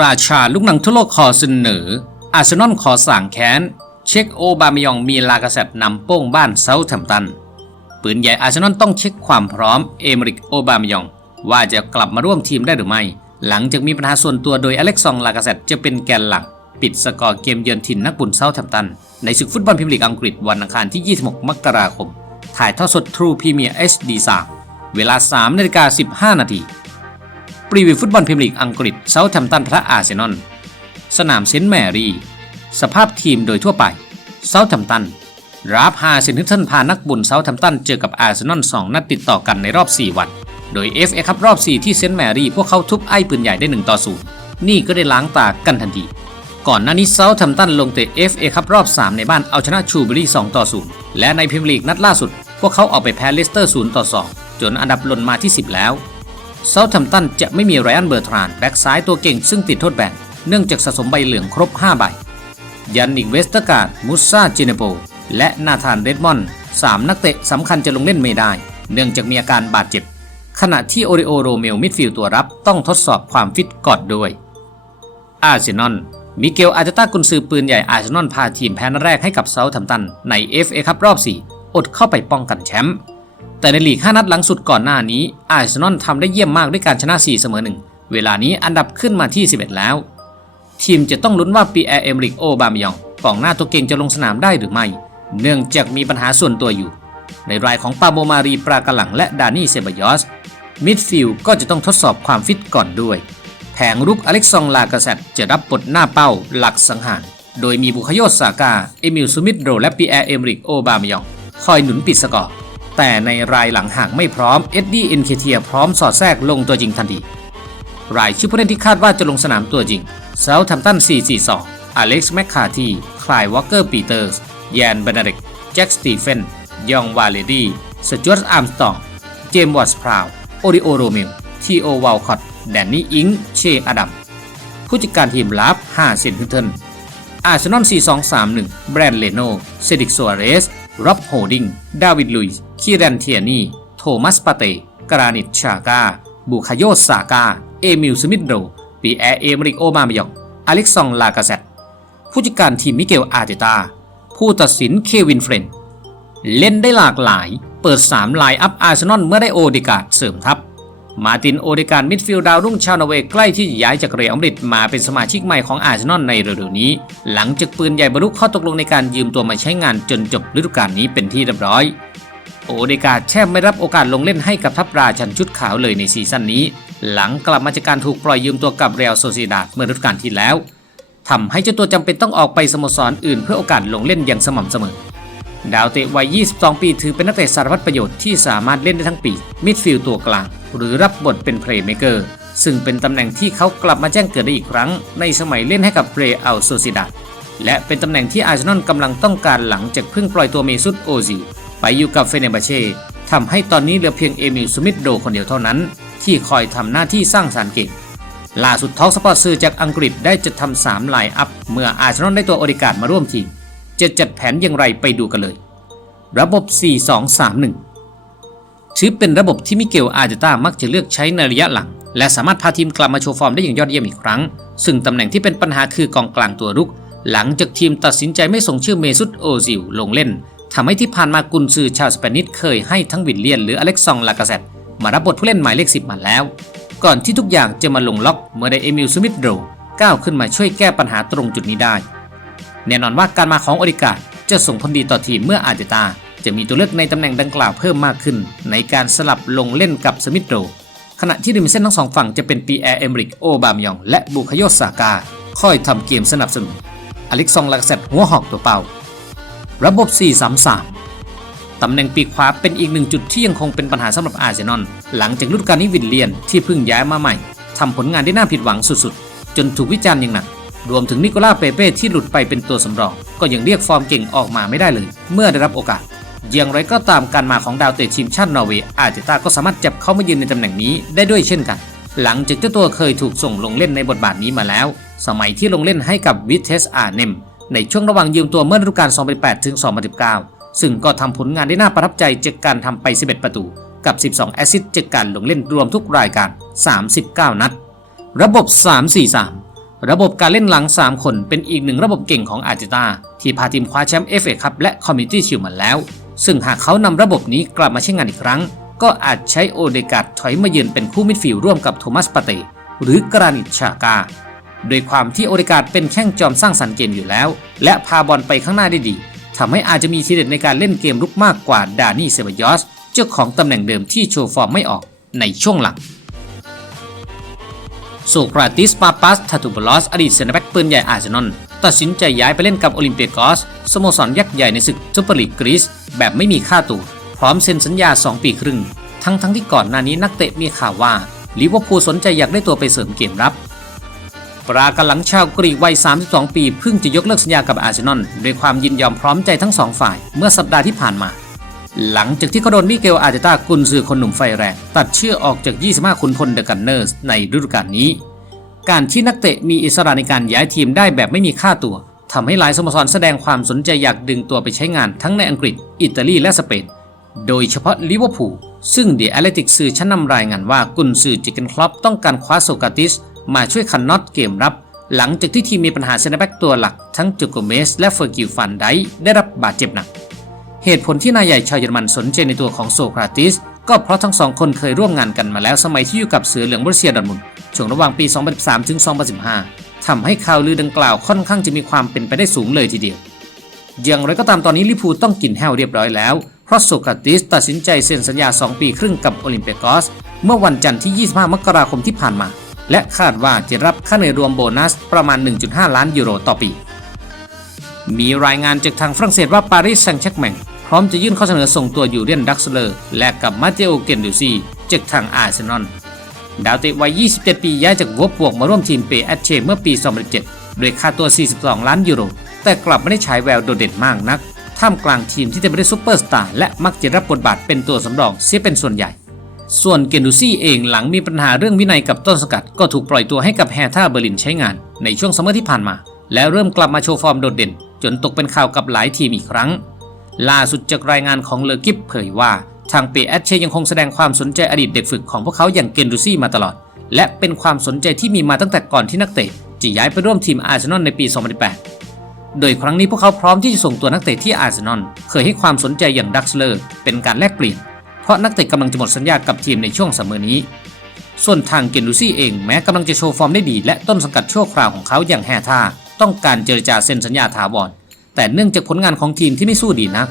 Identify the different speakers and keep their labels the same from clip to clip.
Speaker 1: ราชาลูกหนังทั่วโลกขอเสนอ อาร์เซนอลขอสั่งแค้น เช็คโอบามยองมีลากาเซตนำโป้งบ้านเซาท์แธมป์ตัน ปืนใหญ่อาร์เซนอลต้องเช็คความพร้อมเอเมริกโอบามยอง ว่าจะกลับมาร่วมทีมได้หรือไม่ หลังจากมีปัญหาส่วนตัวโดยอเล็กซองลากาเซตจะเป็นแกนหลัก ปิดสกอร์เกมเยือนถิ่นนักบุญเซาท์แธมป์ตัน ในศึกฟุตบอลพรีเมียร์ลีกอังกฤษวันอังคารที่ 26 มกราคม ถ่ายทอดสด True Premier HD 3เวลา3นาฬิกา15 นาที รีวิวฟุตบอลพรีเมียร์ลีกอังกฤษเซาท์แธมป์ตันพระอาร์เซนอล สนามเซนต์แมรี่ สภาพทีมโดยทั่วไปเซาท์แธมป์ตันราฟฮาเซนทิสันพานักบุญเซาท์แธมป์ตันเจอกับอาร์เซนอล2นัดติดต่อกันในรอบ 4 วัน โดย FA คัพรอบ 4 ที่เซนต์แมรี่พวกเขาทุบไอ้ปืนใหญ่ได้1ต่อ0นี่ก็ได้ล้างตากันทันที ก่อนหน้านี้เซาท์แธมป์ตันลงเตะ FA คัพรอบ 3 ในบ้านเอาชนะชูเบอรี่2ต่อ0และในพรีเมียร์ลีกนัดล่าสุด พวกเขาออกไปแพ้เลสเตอร์0ต่อ2จนอันดับหล่นมาที่ 10 แล้ว เซาท์แธมตันจะไม่มีไรอันเบอร์ทรานแบ็กซ้ายตัวเก่งซึ่งติดโทษแบนเนื่องจากสะสมใบเหลืองครบ 5 ใบ ยันนิกเวสต์การ์ดมุสซาจิเนโป และนาธานเรดมอนด์สามนักเตะสำคัญจะลงเล่นไม่ได้ เนื่องจากมีอาการบาดเจ็บ ขณะที่โอริโอโรเมลมิดฟิลด์ตัวรับต้องทดสอบความฟิตก่อนด้วย อาร์เซนอลมิเกลอาร์เตต้ากุนซือปืนใหญ่อาร์เซนอลพาทีมแพ้นแรกให้กับเซาท์แธมตันใน FA คัพรอบ 4 อดเข้าไปป้องกันแชมป์ แต่ในลีก 5 นัดหลังสุดก่อนหน้านี้อาร์เซนอลทำได้เยี่ยมมากด้วยการชนะ 4 เสมอ 1 เวลานี้อันดับขึ้นมาที่ 11 แล้ว ทีมจะต้องลุ้นว่าปีแอร์เอมริกโอบามยองกองหน้าตัวเก่งจะลงสนามได้หรือไม่ เนื่องจากมีปัญหาส่วนตัวอยู่ ในรายของปาโบมารีปรากะหลังและดานี่เซบายอสมิดฟิลด์ก็จะต้องทดสอบความฟิตก่อนด้วยแผงรุกอเล็กซองลากาเซตจะรับบทหน้าเป้าหลักสังหาร โดยมีบุคโยสซากา เอมิลซูมิดโรและปีแอร์เอมริกโอบามยอง คอยหนุนปิดสกอร์ แต่ในรายหลังหากไม่พร้อมเอ็ดดี้เอ็นเคเทียพร้อมสอดแทรกลงตัวจริงทันที รายชื่อผู้เล่นที่คาดว่าจะลงสนามตัวจริงเซาท์แธมตัน 442 อเล็กซ์แมคคาทีคลายวอลเกอร์ปีเตอร์สแยนเบนเดกแจ็คสตีเฟนยองวาเลดีสจวตอาร์มสตอง เจมส์วอตส์พราว โอริโอโรเมลทีโอวาลคอตแดนนี่อิง เชอดัม ผู้จัดการทีมลับ5เซนฮึนเทนอาร์เซนอล 4231 แบรนด์เลโนเซดิกซอาเรส ร็อบโฮดิง ดาวิดลุยส์คีรันเทียนีโทมัสปาเตกรานิตชากา บุคาโยสากา เอมิลสมิธโรปีแอร์เอมริกโอมามยองอเล็กซองลากาเซตผู้จัดการทีมมิเกลอาร์เตตา ผู้ตัดสินเควินเฟรน เล่นได้หลากหลาย เปิด 3 ไลน์อัพอาร์เซนอลเมื่อได้โอเดการเสริมทัพ มาตินโอเดการ์มิดฟิลด์ดาวรุ่งชาวนอร์เวย์ใกล้ที่ย้ายจากเรอัลมาดริดมาเป็นสมาชิกใหม่ของอาร์เซนอลในเร็วๆนี้ หลังจากปืนใหญ่บรรลุข้อตกลงในการยืมตัวมาใช้งานจนจบฤดูกาลนี้เป็นที่เรียบร้อย โอเดการ์แทบไม่รับโอกาสลงเล่นให้กับทัพราชันชุดขาวเลยในซีซั่นนี้ หลังกลับมาจากการถูกปล่อยยืมตัวกับเรอัลโซซิดาดเมื่อฤดูกาลที่แล้วทำให้เจ้าตัวจำเป็นต้องออกไปสโมสรอื่นเพื่อโอกาสลงเล่นอย่างสม่ำเสมอดาวเตะวัย 22 ปี ถือเป็นนักเตะสารพัดประโยชน์ที่สามารถเล่นได้ทั้งปี มิดฟิลด์ตัวกลาง หรือรับบทเป็นเพลย์เมเกอร์ซึ่งเป็นตำแหน่งที่เขากลับมาแจ้งเกิดได้อีกครั้ง ในสมัยเล่นให้กับเรอัลโซซิดาและเป็นตำแหน่งที่อาร์เซนอลกำลังต้องการหลังจากเพิ่งปล่อยตัวเมซุตโอซิลไปอยู่กับเฟเนบาเช่ทำให้ตอนนี้เหลือเพียงเอมิลสมิธโดคนเดียวเท่านั้น ที่คอยทำหน้าที่สร้างสรรค์เก่งล่าสุดท็อกสปอร์ตสื่อจากอังกฤษได้จะทำ3ไลน์อัพ เมื่ออาร์เซนอลได้ตัวโอดิการมาร่วมทีมจะจัดแผนอย่างไรไปดูกันเลย ระบบ 4-2-3-1 ถือเป็นระบบที่มิเกลอาร์เตต้ามักจะเลือกใช้ในระยะหลัง และสามารถพาทีมกลับมาโชว์ฟอร์มได้อย่างยอดเยี่ยมอีกครั้ง ซึ่งตำแหน่งที่เป็นปัญหาคือกองกลางตัวรุก หลังจากทีมตัดสินใจไม่ส่งชื่อเมซุตโอซิลลงเล่นทำให้ที่ผ่านมากุนซือชาวสเปนิชเคยให้ทั้งวิลเลียนหรืออเล็กซองลากาเซตมารับบทผู้เล่นหมายเลข10มาแล้ว ก่อนที่ทุกอย่างจะมาลงล็อกเมื่อได้เอมิลสมิธโดก้าวขึ้นมาช่วยแก้ปัญหาตรงจุดนี้ได้ แน่นอนว่าการมาของอริกาจะส่งผลดีต่อทีมเมื่ออาร์เตตา จะมีตัวเลือกในตำแหน่งดังกล่าวเพิ่มมากขึ้น ในการสลับลงเล่นกับสมิธโดขณะที่ริมเส้นทั้งสองฝั่งจะเป็นปีแอร์เอมริกโอบามยอง และบุคโยสากาคอยทำเกมสนับสนุน อเล็กซองลากเซตหัวหอกตัวเป่า ระบบ 4-3-3 ตำแหน่งปีกขวาเป็นอีกหนึ่งจุดที่ยังคงเป็นปัญหาสำหรับอาร์เซนอลหลังจากฤดูกาลนี้วินเลียนที่เพิ่งย้ายมาใหม่ทำผลงานได้น่าผิดหวังสุดๆ จนถูกวิจารณ์อย่างหนัก รวมถึงนิโคล่าเปเป้ที่หลุดไปเป็นตัวสำรอง ก็ยังเรียกฟอร์มเก่งออกมาไม่ได้เลย เมื่อได้รับโอกาส อย่างไรก็ตามการมาของดาวเตะทีมชาตินอร์เวย์อาร์เตต้าก็สามารถจับเข้ามายืนในตำแหน่งนี้ได้ด้วยเช่นกัน หลังจากเจ้าตัวเคยถูกส่งลงเล่นในบทบาทนี้มาแล้ว สมัยที่ลงเล่นให้กับวิเทสอาร์เนมในช่วงระหว่างยืมตัวเมื่อฤดูกาล 2008ถึง2019 ซึ่งก็ทำผลงานได้น่าประทับใจจากการทำไป 11 ประตู กับ 12 แอสซิสต์จากการลงเล่นรวมทุกรายการ 39 นัด ระบบ 3-4-3 ระบบการเล่นหลัง 3 คนเป็นอีกหนึ่งระบบเก่งของอาร์เตต้าที่พาทีมคว้าแชมป์เอฟเอคัพและคอมมิ n ตี้ชิลมาแล้ว ซึ่งหากเขานำระบบนี้กลับมาใช้งานอีกครั้ง ก็อาจใช้โอเดการ์ดถอยมายืนเป็นคู่มิดฟิลด์ร่วมกับโทมัสปาเตหรือกรานิชากา โดยความที่โอเดการ์ดเป็นแข้งจอมสร้างสรรค์เกมอยู่แล้ว และพาบอลไปข้างหน้าได้ดีทำให้อาจจะมีทีเด็ดในการเล่นเกมรุกมากกว่าดานี่เซบายอสเจ้าของตำแหน่งเดิมที่โชว์ฟอร์มไม่ออกในช่วงหลังโซคราติสปาปัสทาตูบลอสอดีตเซนแบ็กปืนใหญ่อาร์เซนอล ตัดสินใจย้ายไปเล่นกับโอลิมเปียกอสสโมสรยักษ์ใหญ่ในศึกซุปเปอร์ลีกกรีซแบบไม่มีค่าตัวพร้อมเซ็นสัญญา 2 ปีครึ่ง ทั้งทั้งที่ก่อนหน้านี้นักเตะมีข่าวว่าลิเวอร์พูลสนใจอยากได้ตัวไปเสริมเกมรับ ปรากหลังชาวกรีกวัย 32 ปีเพิ่งจะยกเลิกสัญญากับอาร์เซนอลด้วยความยินยอมพร้อมใจทั้งสองฝ่ายเมื่อสัปดาห์ที่ผ่านมา หลังจากที่เขาโดนมิเกลอาร์เตต้ากุนซือคนหนุ่มไฟแรงตัดเชื่อออกจาก 25 คุณพลเดอะกันเนอร์สในฤดูกาลนี้ การที่นักเตะมีอิสระในการย้ายทีมได้แบบไม่มีค่าตัวทำให้หลายสโมสรแสดงความสนใจอยากดึงตัวไปใช้งานทั้งในอังกฤษ อิตาลีและสเปน โดยเฉพาะลิเวอร์พูลซึ่งเดอะแอตเลติกสื่อชั้นนำรายงานว่ากุนซือจิเกนคลอปต้องการคว้าโซกาติสมาช่วยคันน็อตเกมรับ หลังจากที่ทีมมีปัญหาเซนเตอร์แบ็กตัวหลักทั้งจูโกเมสและเฟอร์กิลฟันไดได้รับบาดเจ็บหนักเหตุผลที่นายใหญ่ชาวเยอรมันสนใจในตัวของโซคราติส ก็เพราะทั้งสองคนเคยร่วมงานกันมาแล้วสมัยที่อยู่กับเสือเหลืองบรัสเซียดอร์ทมุนช่วงระหว่างปี 2013 ถึง 2015 ทำให้ข่าวลือดังกล่าวค่อนข้างจะมีความเป็นไปได้สูงเลยทีเดียว อย่างไรก็ตามตอนนี้ลิพูต้องกินแห้วเรียบร้อยแล้ว เพราะโซคราติสตัดสินใจเซ็นสัญญา 2 ปีครึ่งกับโอลิมเปียกอส เมื่อวันจันทร์ที่ 25 มกราคมที่ผ่านมา และคาดว่าจะรับค่าเหนื่อยรวมโบนัสประมาณ 1.5 ล้านยูโรต่อปี มีรายงานจากทางฝรั่งเศสว่าปารีสแซงต์แชร์กแมง พร้อมจะยื่นข้อเสนอส่งตัวยูเรียนดักสเลอร์ และกับมาเตโอเกนดูซีจากทางอาร์เซนอลดาวเตะวัย 27 ปีย้ายจากวบบวกมาร่วมทีมเปแอตเชเมื่อปี 2007 โดยค่าตัว 42 ล้านยูโร แต่กลับไม่ได้ฉายแววโดดเด่นมากนัก ท่ามกลางทีมที่เต็มไปด้วยซูเปอร์สตาร์และมักจะรับบทบาทเป็นตัวสำรองเสียเป็นส่วนใหญ่ ส่วนเกนดูซี่เองหลังมีปัญหาเรื่องวินัยกับต้นสกัด ก็ถูกปล่อยตัวให้กับแฮท่าเบอร์ลินใช้งาน ในช่วงซัมเมอร์ที่ผ่านมา แล้วเริ่มกลับมาโชว์ฟอร์มโดดเด่น จนตกเป็นข่าวกับหลายทีมอีกครั้ง ล่าสุดจากรายงานของเลอกิฟเผยว่า ทางเปแอตเชยังคงแสดงความสนใจอดีตเด็กฝึกของพวกเขาอย่างเกนดูซี่มาตลอด และเป็นความสนใจที่มีมาตั้งแต่ก่อนที่นักเตะจะย้ายไปร่วมทีมอาร์เซนอลในปี 2018 โดยครั้งนี้พวกเขาพร้อมที่จะส่งตัวนักเตะที่อาร์เซนอลเคยให้ความสนใจอย่างดักสเลอร์เป็นการแลกเปลี่ยน เพราะนักเตะกำลังจะหมดสัญญากับทีมในช่วงซัมเมอร์นี้ ส่วนทางเกนดูซี่เองแม้กำลังจะโชว์ฟอร์มได้ดี และต้นสังกัดชั่วคราวของเขาอย่างแฮท่าต้องการเจรจาเซ็นสัญญาถาวร แต่เนื่องจากผลงานของทีมที่ไม่สู้ดีนัก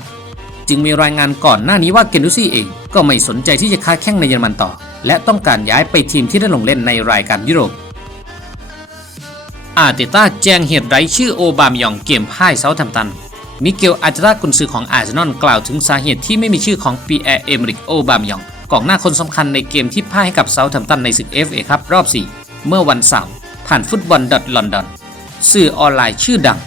Speaker 1: จึงมีรายงานก่อนหน้านี้ว่าเกนดูซี่เองก็ไม่สนใจที่จะค้าแข่งในเยอรมันต่อ และต้องการย้ายไปทีมที่ได้ลงเล่นในรายการยุโรปอาร์เตต้าแจ้งเหตุไร้ชื่อโอบามยองเกมพ่ายเซาท์แฮมตัน มิเกลอาร์เตต้ากุนซือของอาร์เซนอลกล่าวถึงสาเหตุที่ไม่มีชื่อของปีแอร์เอมริกโอบามยองกองหน้าคนสำคัญในเกมที่พ่ายให้กับเซาท์แฮมตันในศึก FA ครับรอบ 4 เมื่อวันเสาร์ผ่านฟุตบอลดอทลอนดอนสื่อออนไลน์ชื่อดัง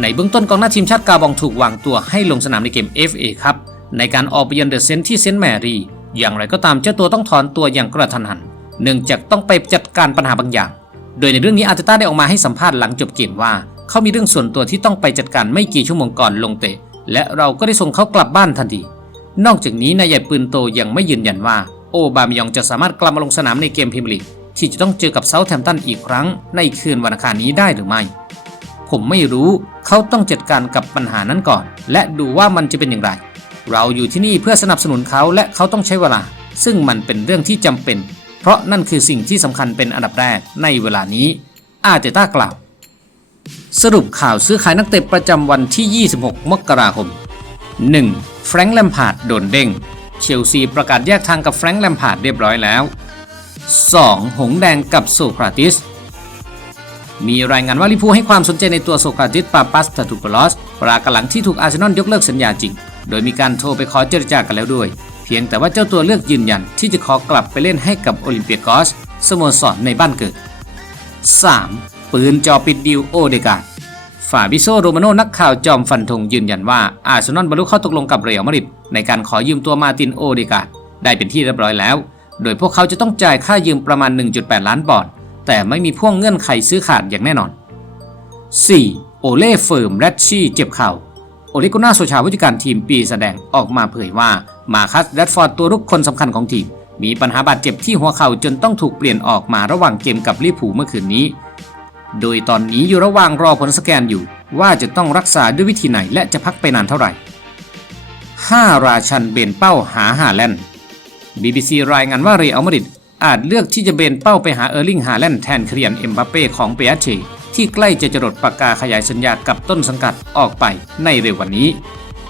Speaker 1: ในเบื้องต้นกองหน้าทีมชาติกาบองถูกวางตัวให้ลงสนามในเกม FA ครับในการออกไปเยือนเดอะเซนที่เซนต์แมรี่อย่างไรก็ตามเจ้าตัวต้องถอนตัวอย่างกระทันหัน เนื่องจากต้องไปจัดการปัญหาบางอย่าง โดยในเรื่องนี้อาร์เตต้าได้ออกมาให้สัมภาษณ์หลังจบเกมว่า เขามีเรื่องส่วนตัวที่ต้องไปจัดการไม่กี่ชั่วโมงก่อนลงเตะ และเราก็ได้ส่งเขากลับบ้านทันที นอกจากนี้นายใหญ่ปืนโตยังไม่ยืนยันว่า โอบามยองจะสามารถกลับมาลงสนามในเกมพรีเมียร์ลีกที่จะต้องเจอกับเซาท์แฮมป์ตันอีกครั้งในคืนวันอังคารนี้ได้หรือไม่ ผมไม่รู้ เขาต้องจัดการกับปัญหานั้นก่อน และดูว่ามันจะเป็นอย่างไร เราอยู่ที่นี่เพื่อสนับสนุนเขาและเขาต้องใช้เวลา ซึ่งมันเป็นเรื่องที่จำเป็น เพราะนั่นคือสิ่งที่สำคัญเป็นอันดับแรกในเวลานี้ อาเตต้ากล่าว สรุปข่าวซื้อขายนักเตะประจำวันที่ 26 มกราคม 1. แฟรงค์แลมพาร์ดโดนเด้ง เชลซีประกาศแยกทางกับแฟรงค์แลมพาร์ดเรียบร้อยแล้ว 2. หงส์แดงกับโซคราติส มีรายงานว่าลิเวอร์พูให้ความสนใจในตัวโซคราติสปาปัสตาตูปลอสปรากหลังที่ถูกอาร์เซนอลยกเลิกสัญญาจริง โดยมีการโทรไปขอเจรจากันแล้วด้วย เพียงแต่ว่าเจ้าตัวเลือกยืนยันที่จะขอกลับไปเล่นให้กับโอลิมเปียกอสสโมสรในบ้านเกิด 3. ปืนจอปิดดิวโอเดการ์ดฟาบิโซโรมาโนนักข่าวจอมฟันธงยืนยันว่าอาร์เซนอลบรรลุข้อตกลงกับเรอัลมาดริดในการขอยืมตัวมาตินโอเดกาได้เป็นที่เรียบร้อยแล้ว โดยพวกเขาจะต้องจ่ายค่ายืมประมาณ 1.8 ล้านปอนด์ แต่ไม่มีพ่วงเงื่อนไขซื้อขาดอย่างแน่นอน 4. โอเล่เฟิร์มแรดชี่เจ็บเข่าโอลิโกนาโซชาผู้จัดการทีมปีแสดงออกมาเผยว่ามาคัสแรดฟอร์ดตัวรุกคนสำคัญของทีม มีปัญหาบาดเจ็บที่หัวเข่าจนต้องถูกเปลี่ยนออกมาระหว่างเกมกับลิเวอร์พูเมื่อคืนนี้ โดยตอนนี้อยู่ระหว่างรอผลสแกนอยู่ ว่าจะต้องรักษาด้วยวิธีไหนและจะพักไปนานเท่าไหร่ 5 ราชันเบนเป้าหาฮาแลนด์ BBC รายงานว่าเรอัลมาดริด อาจเลือกที่จะเบนเป้าไปหาเออร์ลิงฮาแลนด์แทนเคลียนเอ็มบัปเป้ของเปียเชที่ใกล้จะจรดปากกาขยายสัญญากับต้นสังกัดออกไปในเร็ววันนี้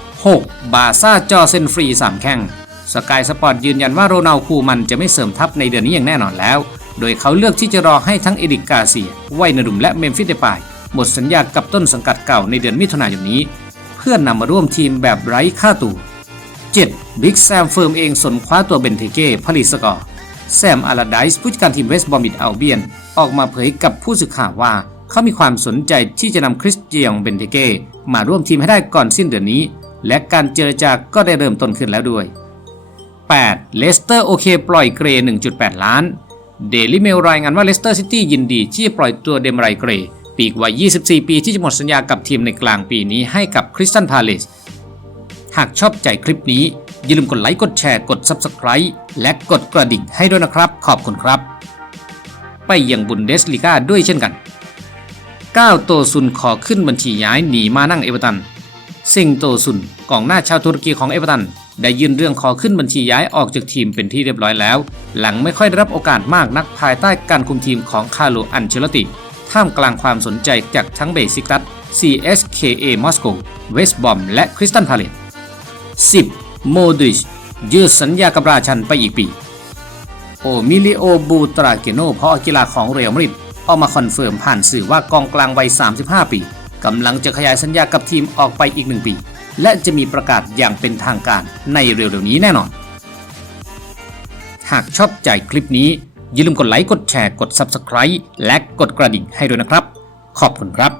Speaker 1: 6. บาซ่าจอเซนฟรี 3 แข้งสกายสปอร์ตยืนยันว่าโรนัลคูมันจะไม่เสริมทัพในเดือนนี้อย่างแน่นอนแล้ว โดยเขาเลือกที่จะรอให้ทั้งเอดิกกาเซียไวนาดุมและเมมฟิสเดปายหมดสัญญากับต้นสังกัดเก่าในเดือนมิถุนายนนี้ เพื่อนนำมาร่วมทีมแบบไร้ค่าตัว 7. บิ๊กแซมเฟิร์มเองสนคว้าตัวเบนเทเก้ผลิตสกอร์ แซมอาราไดส์ผู้จัดการทีมเวสต์บอมิดอัลเบียน ออกมาเผยกับผู้สื่อข่าวว่า เขามีความสนใจที่จะนำคริสเตียงเบนเทเก้มาร่วมทีมให้ได้ก่อนสิ้นเดือนนี้ และการเจรจาก็ได้เริ่มต้นขึ้นแล้วด้วย 8. เลสเตอร์โอเคปล่อยเกร 1.8 ล้าน เดลิเมลรายงานว่าเลสเตอร์ซิตี้ยินดีที่จะปล่อยตัวเดมไรเกร ปีกวัย 24 ปีที่จะหมดสัญญากับทีมในกลางปีนี้ให้กับคริสตันพาเลสหากชอบใจคลิปนี้ อย่าลืมกดไลค์กดแชร์กด Subscribe และกดกระดิ่งให้ด้วยนะครับ ขอบคุณครับ ไปยังบุนเดสลิก้าด้วยเช่นกัน9โตซุนขอขึ้นบัญชีย้ายหนีมานั่งเอเวอร์ตันซิงโตซุนกองหน้าชาวตุรกีของเอเวอร์ตันได้ยื่นเรื่องขอขึ้นบัญชีย้ายออกจากทีมเป็นที่เรียบร้อยแล้ว หลังไม่ค่อยได้รับโอกาสมากนักภายใต้การคุมทีมของคาร์โลอันเชลติ ท่ามกลางความสนใจจากทั้งเบซิกตัส CSKA มอสโกเวสบอมและคริสตันพาเลต 10. โมดริชยืดสัญญากับราชันไปอีกปี โอมิลิโอบูตราเกโนพราะกีฬาของเรอัลมาดริดออกมาคอนเฟิร์มผ่านสื่อว่ากองกลางวัย 35 ปีกำลังจะขยายสัญญากับทีมออกไปอีกหนึ่งปี และจะมีประกาศอย่างเป็นทางการในเร็วๆนี้แน่นอน หากชอบใจคลิปนี้ อย่าลืมกดไลค์กดแชร์กด Subscribe และกดกระดิ่งให้ด้วยนะครับ ขอบคุณครับ